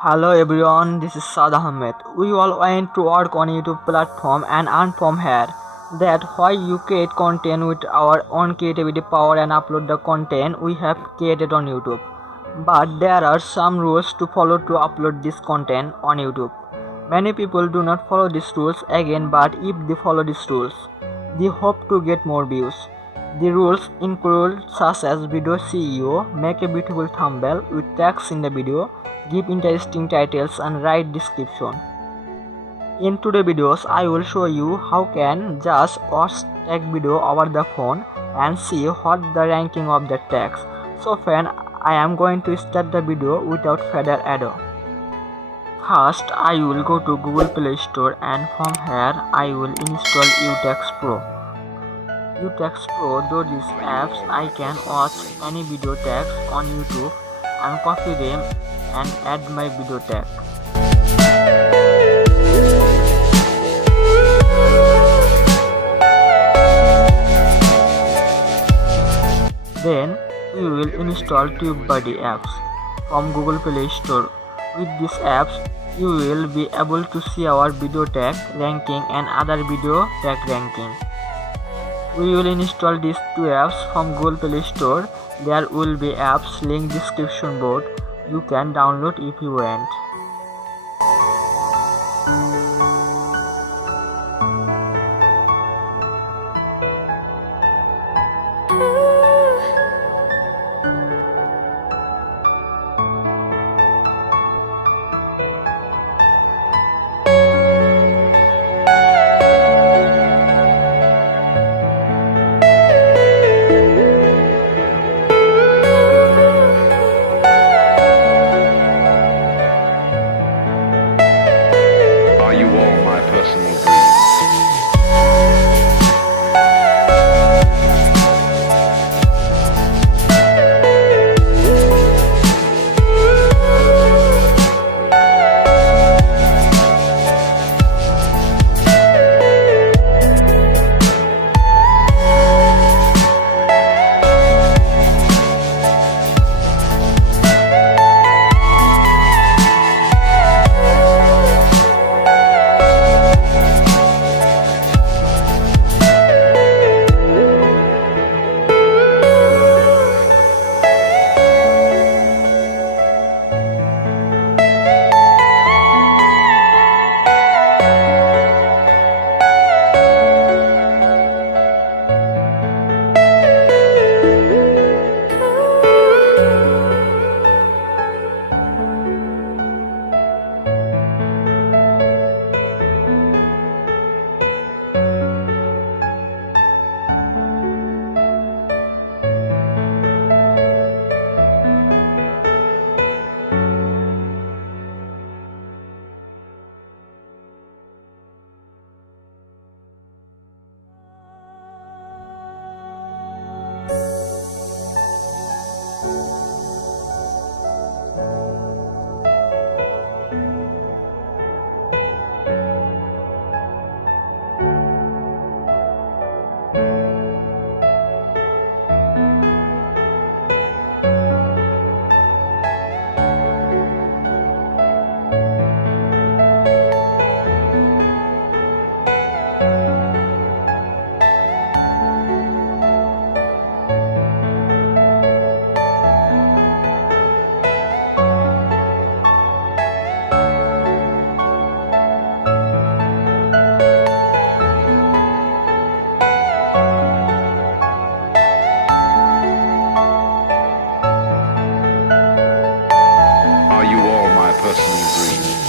Hello everyone, this is Saad Ahmed. We all went to work on YouTube platform and earn from here. That's why you create content with our own creativity power and upload the content we have created on YouTube. But there are some rules to follow to upload this content on YouTube. Many people do not follow these rules again, but if they follow these rules, they hope to get more views. The rules include such as video CEO, make a beautiful thumbnail with text in the video, give interesting titles and write description. In today's videos, I will show you how can just watch tech video over the phone and see what the ranking of the text. So friend, I am going to start the video without further ado. First, I will go to Google Play Store and from here I will install UText Pro. UText Pro, through these apps I can watch any video text on YouTube and copy them and add my video tag. Then we will install TubeBuddy apps from Google Play Store. With these apps, you will be able to see our video tag ranking and other video tag ranking. We will install these two apps from Google Play Store. There will be apps link description board. You can download if you want. Are you all my personal dreams? Are you all my personal dreams?